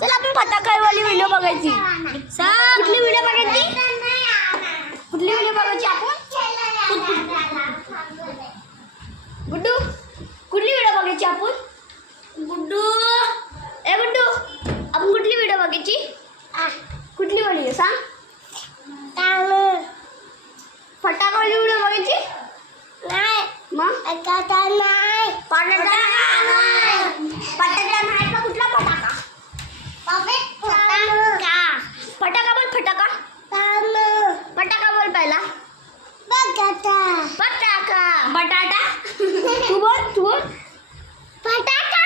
चल आपण फटाकेवाली व्हिडिओ बघायची. कुठली व्हिडिओ बघायची? कुठली व्हिडिओ बघायची आपण? गुड्डू कुठली व्हिडिओ बघायची आपण? गुड्डू ए गुड्डू आपण कुठली व्हिडिओ बघायची? कुठली व्हिडिओ सांग? फटाकेवाली व्हिडिओ बघायची नाही. मग फटाका नाही. फटाका नाही का? कुठला फटाका? फटाका बोल. फटाका फटाका बोल पहिला. फटाका बटाटा. तू बोल. फटाका